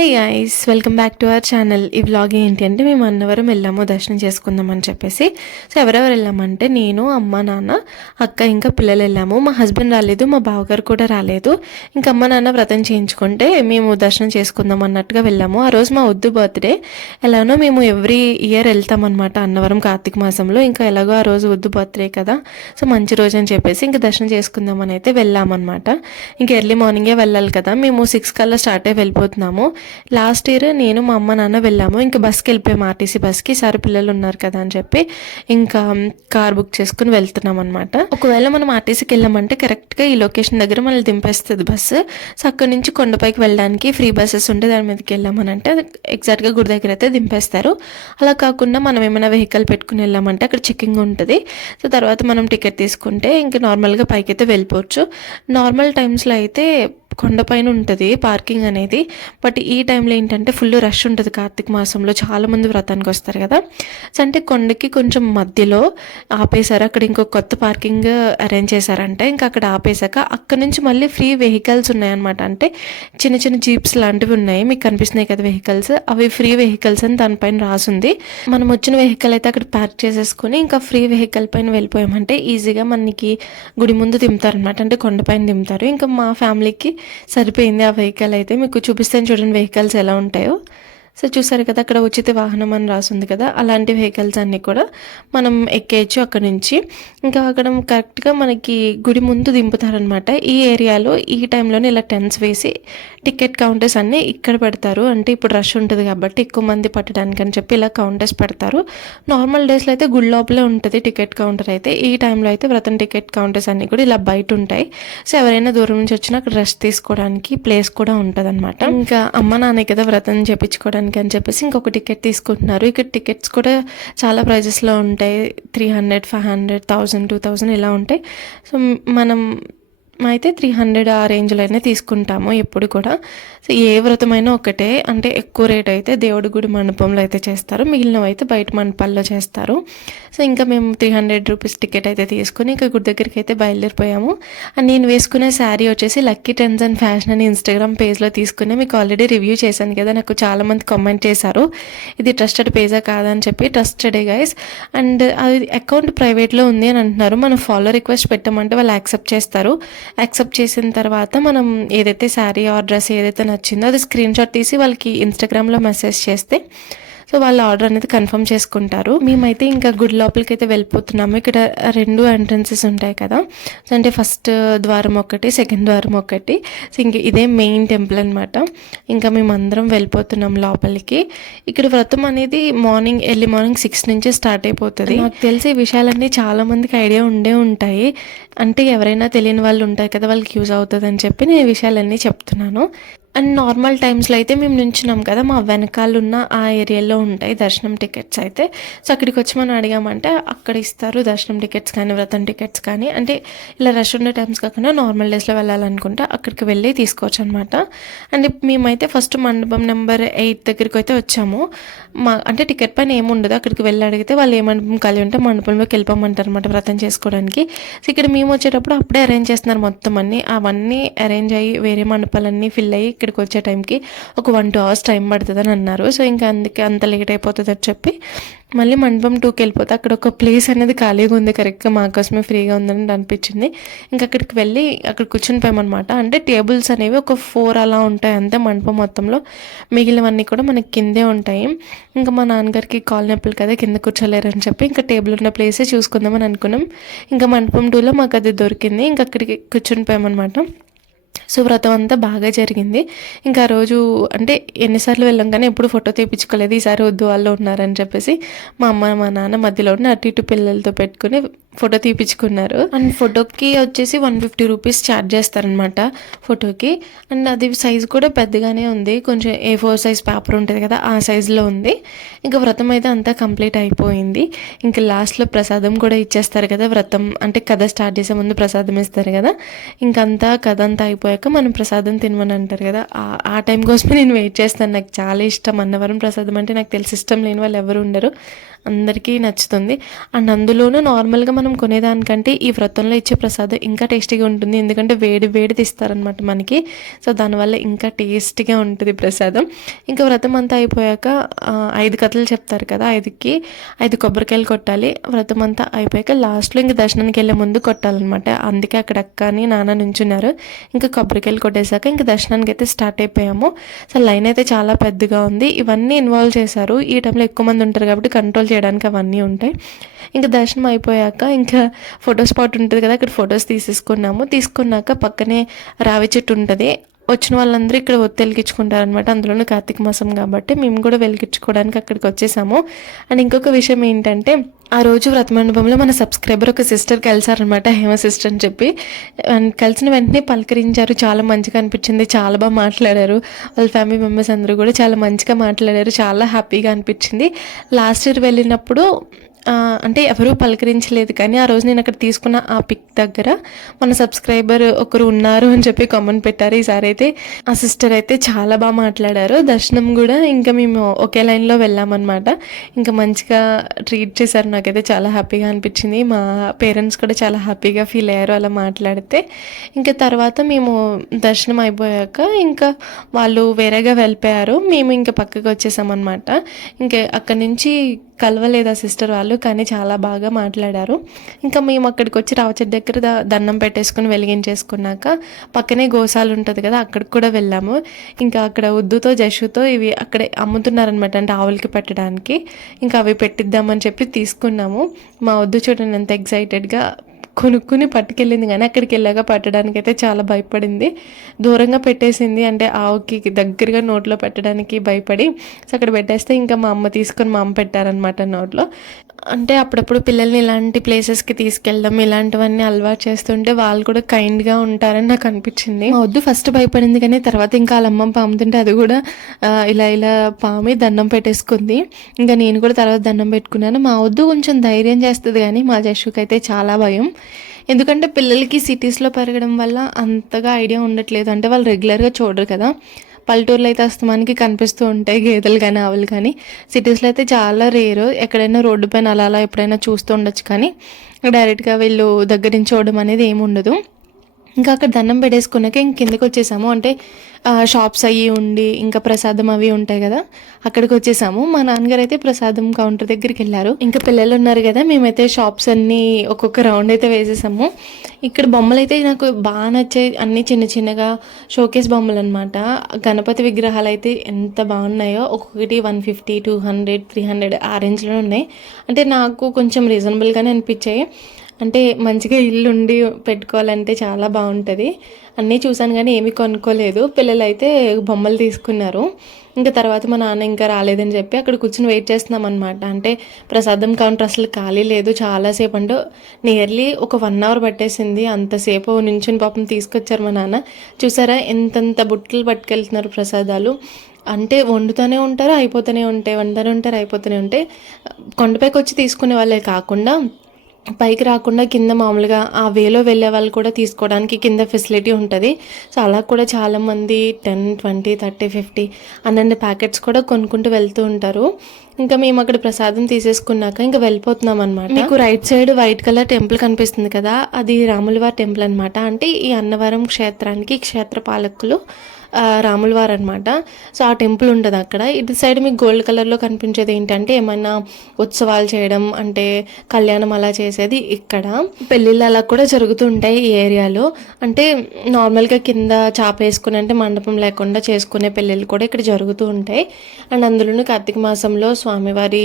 Hi guys, welcome back to our channel. ఈ vlog ఏంటి అంటే మేము అన్నవరం వెళ్ళాము దర్శనం చేసుకుందామని చెప్పేసి. సో ఎవరెవరు వెళ్ళామంటే నేను, అమ్మ, నాన్న, అక్క ఇంకా పిల్లలు వెళ్ళాము. మా హస్బెండ్ రాలేదు, మా బావగారు కూడా రాలేదు. ఇంకా అమ్మ నాన్న వ్రతం చేయించుకుంటే మేము దర్శనం చేసుకుందాం అన్నట్టుగా వెళ్ళాము. ఆ రోజు మా వద్దు బర్త్డే. ఎలానో మేము ఎవ్రీ ఇయర్ వెళ్తామన్నమాట అన్నవరం కార్తీక మాసంలో. ఇంకా ఎలాగో ఆ రోజు వద్దు బర్త్డే కదా, సో మంచి రోజు అని చెప్పేసి ఇంకా దర్శనం చేసుకుందామని అయితే వెళ్ళామన్నమాట. ఇంకా ఎర్లీ మార్నింగే వెళ్ళాలి కదా, మేము 6 కల్లా స్టార్ట్ అయ్యి వెళ్ళిపోతున్నాము. లాస్ట్ ఇయర్ నేను మా అమ్మ నాన్న వెళ్ళాము. ఇంకా బస్కి వెళ్ళిపోయాము, ఆర్టీసీ బస్కి. సార్ పిల్లలు ఉన్నారు కదా అని చెప్పి ఇంకా కార్ బుక్ చేసుకుని వెళ్తున్నాం అనమాట. ఒకవేళ మనం ఆర్టీసీకి వెళ్ళామంటే కరెక్ట్గా ఈ లొకేషన్ దగ్గర మనల్ని దింపేస్తుంది బస్సు. సో అక్కడ నుంచి కొండపైకి వెళ్ళడానికి ఫ్రీ బస్సెస్ ఉంటే దాని మీదకి వెళ్ళామని అంటే ఎగ్జాక్ట్గా గుడి దగ్గర అయితే దింపేస్తారు. అలా కాకుండా మనం ఏమైనా వెహికల్ పెట్టుకుని వెళ్ళామంటే అక్కడ చెక్కింగ్ ఉంటుంది. సో తర్వాత మనం టికెట్ తీసుకుంటే ఇంకా నార్మల్గా పైకి అయితే వెళ్ళిపోవచ్చు. నార్మల్ టైమ్స్లో అయితే కొండపైన ఉంటుంది పార్కింగ్ అనేది. బట్ ఈ టైంలో ఏంటంటే ఫుల్ రష్ ఉంటుంది కార్తీక మాసంలో, చాలామంది వ్రతానికి వస్తారు కదా. సో అంటే కొండకి కొంచెం మధ్యలో ఆపేశారు, అక్కడ ఇంకో కొత్త పార్కింగ్ అరేంజ్ చేశారంటే ఇంకా అక్కడ ఆపేశాక అక్కడ నుంచి మళ్ళీ ఫ్రీ వెహికల్స్ ఉన్నాయన్నమాట. అంటే చిన్న చిన్న జీప్స్ లాంటివి ఉన్నాయి, మీకు కనిపిస్తున్నాయి కదా వెహికల్స్, అవి ఫ్రీ వెహికల్స్ అని దానిపైన రాసుంది. మనం వచ్చిన వెహికల్ అయితే అక్కడ పార్క్ చేసేసుకుని ఇంకా ఫ్రీ వెహికల్ పైన వెళ్ళిపోయామంటే ఈజీగా మనకి గుడి ముందు దింపుతారనమాట, అంటే కొండపైన దింపుతారు. ఇంకా మా ఫ్యామిలీకి సరిపోయింది ఆ వెహికల్ అయితే. మీకు చూపిస్తాను చూడండి వెహికల్స్ ఎలా ఉంటాయో. సో చూసారు కదా అక్కడ ఉచిత వాహనం అని రాసింది కదా, అలాంటి వెహికల్స్ అన్నీ కూడా మనం ఎక్కేయచ్చు అక్కడ నుంచి. ఇంకా అక్కడ కరెక్ట్గా మనకి గుడి ముందు దింపుతారనమాట. ఈ ఏరియాలో ఈ టైంలోనే ఇలా టెన్స్ వేసి టికెట్ కౌంటర్స్ అన్నీ ఇక్కడ పెడతారు. అంటే ఇప్పుడు రష్ ఉంటుంది కాబట్టి ఎక్కువ మంది పట్టడానికి అని చెప్పి ఇలా కౌంటర్స్ పెడతారు. నార్మల్ డేస్లో అయితే గుడి లోపలే ఉంటుంది టికెట్ కౌంటర్ అయితే. ఈ టైంలో అయితే వ్రతం టికెట్ కౌంటర్స్ అన్నీ కూడా ఇలా బయట ఉంటాయి. సో ఎవరైనా దూరం నుంచి వచ్చినా అక్కడ రెస్ట్ తీసుకోవడానికి ప్లేస్ కూడా ఉంటుంది అనమాట. ఇంకా అమ్మ నాన్న కదా వ్రతం చేయించుకోవడానికి అని చెప్పేసి ఇంకొక టికెట్ తీసుకుంటున్నారు. ఇక్కడ టికెట్స్ కూడా చాలా ప్రైజెస్లో ఉంటాయి, 300, 500, 1000, 2000 ఇలా ఉంటాయి. సో మనం అయితే 300 ఆ రేంజ్లోనే తీసుకుంటాము ఎప్పుడు కూడా. సో ఏ వ్రతమైనా ఒకటే, అంటే ఎక్కువ రేట్ అయితే దేవుడి గుడి మండపంలో అయితే చేస్తారు, మిగిలినవి అయితే బయట మండపాల్లో చేస్తారు. సో ఇంకా మేము 300 రూపీస్ టికెట్ అయితే తీసుకుని ఇంకా గుడి దగ్గరికి అయితే బయలుదేరిపోయాము. అండ్ నేను వేసుకునే శారీ వచ్చేసి లక్కీ ట్రెండ్స్ అండ్ ఫ్యాషన్ అని ఇన్స్టాగ్రామ్ పేజ్లో తీసుకుని మీకు ఆల్రెడీ రివ్యూ చేశాను కదా. నాకు చాలామంది కామెంట్ చేశారు ఇది ట్రస్టెడ్ పేజా కాదని చెప్పి. ట్రస్టెడే గైస్. అండ్ అది అకౌంట్ ప్రైవేట్లో ఉంది అని అంటున్నారు. మనం ఫాలో రిక్వెస్ట్ పెట్టామంటే వాళ్ళు యాక్సెప్ట్ చేస్తారు. యాక్సెప్ట్ చేసిన తర్వాత మనం ఏదైతే శారీ ఆర్ డ్రెస్ ఏదైతే నచ్చిందో అది స్క్రీన్ షాట్ తీసి వాళ్ళకి ఇన్స్టాగ్రామ్లో మెసేజ్ చేస్తే సో వాళ్ళ ఆర్డర్ అనేది కన్ఫర్మ్ చేసుకుంటారు. మేమైతే ఇంకా గుడి లోపలికి అయితే వెళ్ళిపోతున్నాము. ఇక్కడ 2 ఎంట్రన్సెస్ ఉంటాయి కదా, సో అంటే ఫస్ట్ ద్వారం ఒకటి, సెకండ్ ద్వారం ఒకటి. సో ఇంక ఇదే మెయిన్ టెంపుల్ అనమాట. ఇంకా మేమందరం వెళ్ళిపోతున్నాం లోపలికి. ఇక్కడ వ్రతం అనేది ఎర్లీ మార్నింగ్ 6 నుంచి స్టార్ట్ అయిపోతుంది. నాకు తెలిసి ఈ విషయాలన్నీ చాలా మందికి ఐడియా ఉండే ఉంటాయి, అంటే ఎవరైనా తెలియని వాళ్ళు ఉంటారు కదా, వాళ్ళకి యూజ్ అవుతుంది అని చెప్పి నేను ఈ విషయాలన్నీ చెప్తున్నాను. అండ్ నార్మల్ టైమ్స్లో అయితే మేము నుంచున్నాం కదా, మా వెనకాల ఉన్న ఆ ఏరియాలో ఉంటాయి దర్శనం టికెట్స్ అయితే. సో అక్కడికి వచ్చి మనం అడిగామంటే అక్కడ ఇస్తారు దర్శనం టికెట్స్ కానీ వ్రతం టికెట్స్ కానీ. అంటే ఇలా రష్ ఉండే టైమ్స్ కాకుండా నార్మల్ డేస్లో వెళ్ళాలనుకుంటే అక్కడికి వెళ్ళి తీసుకోవచ్చు అనమాట. అండ్ మేమైతే ఫస్ట్ మండపం నెంబర్ 8 దగ్గరికి అయితే వచ్చాము. అంటే టికెట్ పైన ఏముండదు, అక్కడికి వెళ్ళి అడిగితే వాళ్ళు ఏ మండపం ఖాళీ ఉంటే మండపంలోకి వెళ్ళిపోమంటారు అనమాట వ్రతం చేసుకోవడానికి. సో ఇక్కడ మేము వచ్చేటప్పుడు అప్పుడే అరేంజ్ చేస్తున్నారు మొత్తం అన్నీ. అవన్నీ అరేంజ్ అయ్యి వేరే మండపాలన్నీ ఫిల్ అయ్యి ఇక్కడికి వచ్చే టైంకి ఒక 1-2 hours టైం పడుతుందని అన్నారు. సో ఇంకా అందుకే అంత లేట్ అయిపోతుంది అని చెప్పి మళ్ళీ మండపం 2కి వెళ్ళిపోతే అక్కడ ఒక ప్లేస్ అనేది ఖాళీగా ఉంది, కరెక్ట్గా మా కోసమే ఫ్రీగా ఉందని అనిపించింది. ఇంకా అక్కడికి వెళ్ళి అక్కడ కూర్చుని పోయామన్నమాట. అంటే టేబుల్స్ అనేవి ఒక 4 అలా ఉంటాయి అంతే మండపం మొత్తంలో, మిగిలినవన్నీ కూడా మనకి కిందే ఉంటాయి. ఇంకా మా నాన్నగారికి కాల్ నొప్పులు కదా కింద కూర్చోలేరని చెప్పి ఇంకా టేబుల్ ఉన్న ప్లేసే చూసుకుందామని అనుకున్నాం. ఇంకా మండపం 2లో మాకు అది దొరికింది, ఇంకా అక్కడికి కూర్చుని పోయామన్నమాట. సో వ్రతం అంతా బాగా జరిగింది. ఇంకా ఆ రోజు అంటే ఎన్నిసార్లు వెళ్ళాం కానీ ఎప్పుడు ఫోటో తీపించుకోలేదు. ఈసారి వద్దు వాళ్ళు ఉన్నారని చెప్పేసి మా అమ్మ మా నాన్న మధ్యలో ఉన్న అటు ఇటు పిల్లలతో పెట్టుకుని ఫోటో తీపించుకున్నారు. అండ్ ఫోటోకి వచ్చేసి 150 రూపీస్ ఛార్జ్ చేస్తారనమాట ఫోటోకి. అండ్ అది సైజు కూడా పెద్దగానే ఉంది, కొంచెం A4 సైజ్ పేపర్ ఉంటుంది కదా ఆ సైజులో ఉంది. ఇంకా వ్రతం అయితే అంతా కంప్లీట్ అయిపోయింది. ఇంకా లాస్ట్లో ప్రసాదం కూడా ఇచ్చేస్తారు కదా, వ్రతం అంటే కథ స్టార్ట్ చేసే ముందు ప్రసాదం ఇస్తారు కదా. ఇంకంతా కథ అంతా అయిపోయాక మనం ప్రసాదం తినమని అంటారు కదా, ఆ టైం కోసమే నేను వెయిట్ చేస్తాను. నాకు చాలా ఇష్టం అన్నవరం ప్రసాదం అంటే, నాకు తెలిసి ఇష్టం లేని వాళ్ళు ఎవరు ఉండరు. అందరికీ నచ్చుతుంది. అండ్ అందులోనూ నార్మల్గా మనం కొనేదానికంటే ఈ వ్రతంలో ఇచ్చే ప్రసాదం ఇంకా టేస్టీగా ఉంటుంది. ఎందుకంటే వేడి వేడిది ఇస్తారనమాట మనకి. సో దానివల్ల ఇంకా టేస్టీగా ఉంటుంది ప్రసాదం. ఇంకా వ్రతం అంతా అయిపోయాక 5 కథలు చెప్తారు కదా, 5 కొబ్బరికాయలు కొట్టాలి. వ్రతం అంతా అయిపోయాక లాస్ట్లో ఇంక దర్శనానికి వెళ్ళే ముందు కొట్టాలన్నమాట. అందుకే అక్కడ అక్క అని నాన్న నుంచున్నారు. ఇంకా కొబ్బరికాయలు కొట్టేశాక ఇంకా దర్శనానికి అయితే స్టార్ట్ అయిపోయాము. సో లైన్ అయితే చాలా పెద్దగా ఉంది. ఇవన్నీ ఇన్వాల్వ్ చేశారు. ఈ టైంలో ఎక్కువ మంది ఉంటారు కాబట్టి కంట్రోల్ చేయడానికి అవన్నీ ఉంటాయి. ఇంకా దర్శనం అయిపోయాక ఇంకా ఫోటో స్పాట్ ఉంటుంది కదా, అక్కడ ఫొటోస్ తీసుకున్నాక పక్కనే రావి చెట్టు ఉంటుంది. వచ్చిన వాళ్ళందరూ ఇక్కడ ఒత్తి వెలిగించుకుంటారనమాట. అందులోనూ కార్తీక మాసం కాబట్టి మేము కూడా వెలిగించుకోవడానికి అక్కడికి వచ్చేసాము. అండ్ ఇంకొక విషయం ఏంటంటే, ఆ రోజు వ్రత మండపంలో మన సబ్స్క్రైబర్ ఒక సిస్టర్ కలిసారనమాట, హేమ సిస్టర్ అని చెప్పి. అండ్ కలిసిన వెంటనే పలకరించారు. చాలా మంచిగా అనిపించింది, చాలా బాగా మాట్లాడారు. వాళ్ళ ఫ్యామిలీ మెంబర్స్ అందరూ కూడా చాలా మంచిగా మాట్లాడారు. చాలా హ్యాపీగా అనిపించింది. లాస్ట్ ఇయర్ వెళ్ళినప్పుడు అంటే ఎవరూ పలకరించలేదు, కానీ ఆ రోజు నేను అక్కడ తీసుకున్న ఆ పిక్ దగ్గర మన సబ్స్క్రైబర్ ఒకరు ఉన్నారు అని చెప్పి కామెంట్ పెట్టారు. ఈసారి అయితే ఆ సిస్టర్ అయితే చాలా బాగా మాట్లాడారు. దర్శనం కూడా ఇంకా మేము ఒకే లైన్లో వెళ్ళామన్నమాట. ఇంకా మంచిగా ట్రీట్ చేశారు. నాకైతే చాలా హ్యాపీగా అనిపించింది. మా పేరెంట్స్ కూడా చాలా హ్యాపీగా ఫీల్ అయ్యారు అలా మాట్లాడితే. ఇంకా తర్వాత మేము దర్శనం అయిపోయాక ఇంకా వాళ్ళు వేరేగా వెళ్ళిపోయారు. మేము ఇంకా పక్కకి వచ్చేసామన్నమాట. ఇంకా అక్కడి నుంచి కలవలేదు ఆ సిస్టర్ వాళ్ళు, కానీ చాలా బాగా మాట్లాడారు. ఇంకా మేము అక్కడికి వచ్చి రావచెట్టు దగ్గర దండం పెట్టేసుకుని వెలిగించేసుకున్నాక పక్కనే గోశాల ఉంటుంది కదా, అక్కడికి కూడా వెళ్ళాము. ఇంకా అక్కడ ఉద్దుతో జషుతో ఇవి అక్కడే అమ్ముతున్నారనమాట, అంటే ఆవులకి పెట్టడానికి. ఇంకా అవి పెట్టిద్దామని చెప్పి తీసుకున్నాము. మా వద్దు చూడండి ఎంత ఎక్సైటెడ్గా కొనుక్కుని పట్టుకెళ్ళింది, కానీ అక్కడికి వెళ్ళాక పట్టడానికి అయితే చాలా భయపడింది. దూరంగా పెట్టేసింది, అంటే ఆవుకి దగ్గరగా నోట్లో పెట్టడానికి భయపడి. సో అక్కడ పెట్టేస్తే ఇంకా మా అమ్మ తీసుకొని మా అమ్మ పెట్టారనమాట నోట్లో. అంటే అప్పుడప్పుడు పిల్లల్ని ఇలాంటి ప్లేసెస్కి తీసుకెళ్ళడం, ఇలాంటివన్నీ అలవాటు చేస్తుంటే వాళ్ళు కూడా కైండ్గా ఉంటారని నాకు అనిపించింది. మా వద్దు ఫస్ట్ భయపడింది, కానీ తర్వాత ఇంకా వాళ్ళ అమ్మ పాముతుంటే అది కూడా ఇలా పామి దండం పెట్టేసుకుంది. ఇంకా నేను కూడా తర్వాత దండం పెట్టుకున్నాను. మా వద్దు కొంచెం ధైర్యం చేస్తుంది, కానీ మా జషుకి అయితే చాలా భయం. ఎందుకంటే పిల్లలకి సిటీస్లో పెరగడం వల్ల అంతగా ఐడియా ఉండట్లేదు. అంటే వాళ్ళు రెగ్యులర్గా చూడరు కదా. పల్లెటూరులో అయితే అస్తమానికి కనిపిస్తూ ఉంటాయి గేదెలు కానీ ఆవులు కానీ. సిటీస్లో అయితే చాలా రేరు. ఎక్కడైనా రోడ్డు పైన అలా ఎప్పుడైనా చూస్తూ ఉండొచ్చు, కానీ డైరెక్ట్గా వీళ్ళు దగ్గర నుంచి చూడడం అనేది ఏమి ఉండదు. ఇంకా అక్కడ దండం పెట్టేసుకున్నాక ఇంక కిందకి వచ్చేసాము. అంటే షాప్స్ అవి ఉండి ఇంకా ప్రసాదం అవి ఉంటాయి కదా, అక్కడికి వచ్చేసాము. మా నాన్నగారు అయితే ప్రసాదం కౌంటర్ దగ్గరికి వెళ్ళారు. ఇంకా పిల్లలు ఉన్నారు కదా, మేమైతే షాప్స్ అన్నీ ఒక్కొక్క రౌండ్ అయితే వేసేసాము. ఇక్కడ బొమ్మలు అయితే నాకు బాగా నచ్చాయి. అన్నీ చిన్న చిన్నగా షోకేస్ బొమ్మలు అనమాట. గణపతి విగ్రహాలు అయితే ఎంత బాగున్నాయో, ఒక్కొక్కటి 150, 200, 300 ఆ రేంజ్లో ఉన్నాయి. అంటే నాకు కొంచెం రీజనబుల్గానే అనిపించాయి. అంటే మంచిగా ఇల్లు ఉండి పెట్టుకోవాలంటే చాలా బాగుంటుంది. అన్నీ చూసాను కానీ ఏమీ కొనుక్కోలేదు. పిల్లలు అయితే బొమ్మలు తీసుకున్నారు. ఇంకా తర్వాత మా నాన్న ఇంకా రాలేదని చెప్పి అక్కడ కూర్చొని వెయిట్ చేస్తున్నాం అనమాట. అంటే ప్రసాదం కౌంటర్ అసలు ఖాళీ లేదు. చాలాసేపు, అంటే నియర్లీ ఒక 1 అవర్ పట్టేసింది. అంతసేపు నుంచుని పాపం తీసుకొచ్చారు మా నాన్న. చూసారా ఎంతెంత బుట్టలు పట్టుకెళ్తున్నారు ప్రసాదాలు. అంటే వండుతూనే ఉంటారు, అయిపోతూనే ఉంటాయి, వండుతూనే ఉంటారు, అయిపోతూనే ఉంటాయి. కొండపైకి వచ్చి తీసుకునే వాళ్ళే కాకుండా పైకి రాకుండా కింద మామూలుగా ఆ వేలో వెళ్ళే వాళ్ళు కూడా తీసుకోవడానికి కింద ఫెసిలిటీ ఉంటుంది. సో అలా కూడా చాలామంది 10, 20, 30, 50 అన్నీ ప్యాకెట్స్ కూడా కొనుక్కుంటూ వెళ్తూ ఉంటారు. ఇంకా మేము అక్కడ ప్రసాదం తీసేసుకున్నాక ఇంకా వెళ్ళిపోతున్నాం అనమాట. మీకు right side white colour temple కనిపిస్తుంది కదా, అది రాములవారి టెంపుల్ అనమాట. అంటే ఈ అన్నవరం క్షేత్రానికి క్షేత్ర పాలకులు రాములవారు అనమాట. సో ఆ టెంపుల్ ఉంటుంది అక్కడ. ఇటు సైడ్ మీకు గోల్డ్ కలర్లో కనిపించేది ఏంటంటే ఏమైనా ఉత్సవాలు చేయడం, అంటే కళ్యాణం అలా చేసేది ఇక్కడ. పెళ్ళిళ్ళు అలా కూడా జరుగుతూ ఉంటాయి ఈ ఏరియాలో. అంటే నార్మల్గా కింద చాప వేసుకుని, అంటే మండపం లేకుండా చేసుకునే పెళ్ళిళ్ళు కూడా ఇక్కడ జరుగుతూ ఉంటాయి. అండ్ అందులోనూ కార్తీక మాసంలో స్వామివారి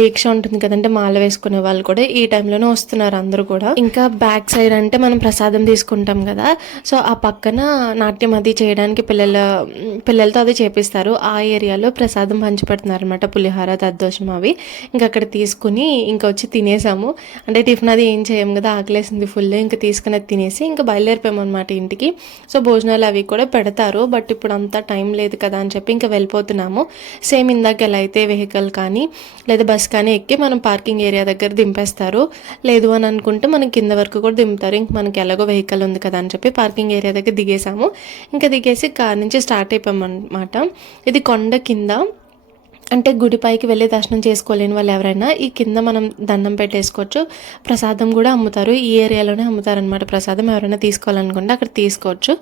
దీక్ష ఉంటుంది కదంటే మాల వేసుకునే వాళ్ళు కూడా ఈ టైంలోనే వస్తున్నారు అందరూ కూడా. ఇంకా బ్యాక్ సైడ్ అంటే మనం ప్రసాదం తీసుకుంటాం కదా, సో ఆ పక్కన నాట్యం అది చేయడానికి పిల్లలతో అది చేపిస్తారు. ఆ ఏరియాలో ప్రసాదం పంచిపెడుతున్నారు అనమాట, పులిహార, దద్దోజనం అవి. ఇంకా అక్కడ తీసుకుని ఇంకా వచ్చి తినేసాము. అంటే టిఫిన్ అది ఏం చేయం కదా, ఆకలేసింది ఫుల్. ఇంకా తీసుకుని అది తినేసి ఇంకా బయలుదేరిపోయాము అనమాట ఇంటికి. సో భోజనాలు అవి కూడా పెడతారు, బట్ ఇప్పుడు అంతా టైం లేదు కదా అని చెప్పి ఇంకా వెళ్ళిపోతున్నాము. సేమ్ ఇందాక ఎలా అయితే వెహికల్ కానీ లేదా బస్ కానీ ఎక్కి మనం పార్కింగ్ ఏరియా దగ్గర దింపేస్తారు. లేదు అని అనుకుంటే మనం కింద వరకు కూడా దింపుతారు. ఇంక మనకి ఎలాగో వెహికల్ ఉంది కదా అని చెప్పి పార్కింగ్ ఏరియా దగ్గర దిగేసాము. ఇంకా దిగేసి కార్ నుంచి స్టార్ట్ అయిపోయామన్నమాట. ఇది కొండ కింద. అంటే గుడి పైకి వెళ్ళి దర్శనం చేసుకోలేని వాళ్ళు ఎవరైనా ఈ కింద మనం దండం పెట్టేసుకోవచ్చు. ప్రసాదం కూడా అమ్ముతారు. ఈ ఏరియాలోనే అమ్ముతారనమాట ప్రసాదం. ఎవరైనా తీసుకోవాలనుకుంటే అక్కడ తీసుకోవచ్చు.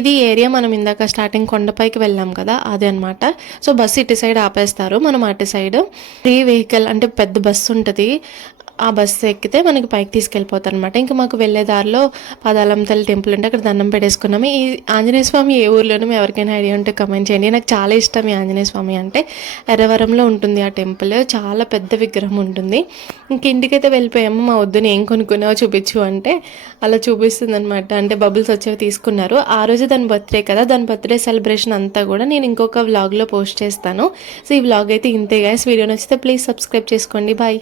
ఇది ఏరియా మనం ఇందాక స్టార్టింగ్ కొండపైకి వెళ్ళాం కదా, అదే అనమాట. సో బస్సు ఇటు సైడ్ ఆపేస్తారు, మనం అటు సైడ్ ఫ్రీ వెహికల్ అంటే పెద్ద బస్సు ఉంటుంది, ఆ బస్సు ఎక్కితే మనకి పైకి తీసుకెళ్ళిపోతారు అనమాట. ఇంకా మాకు వెళ్ళే దారిలో పాదాలం తల్లి టెంపుల్ ఉంటే అక్కడ దండం పెట్టేసుకున్నాము. ఈ ఆంజనేయ స్వామి ఏ ఊర్లోనూ ఎవరికైనా ఐడియా ఉంటే కమెంట్ చేయండి. నాకు చాలా ఇష్టం ఈ ఆంజనేయ స్వామి అంటే. ఎర్రవరంలో ఉంటుంది ఆ టెంపుల్, చాలా పెద్ద విగ్రహం ఉంటుంది. ఇంక ఇంటికైతే వెళ్ళిపోయాము. మా వద్దుని ఏం కొనుక్కున్నావో చూపించు అంటే అలా చూపిస్తుంది అనమాట. అంటే బబుల్స్ వచ్చేవి తీసుకున్నారు. ఆ రోజు దాని బర్త్డే కదా, దాని బర్త్డే సెలబ్రేషన్ అంతా కూడా నేను ఇంకొక వ్లాగ్లో పోస్ట్ చేస్తాను. సో ఈ వ్లాగ్ అయితే ఇంతే గైస్. వీడియో నచ్చితే ప్లీజ్ సబ్స్క్రైబ్ చేసుకోండి. బాయ్.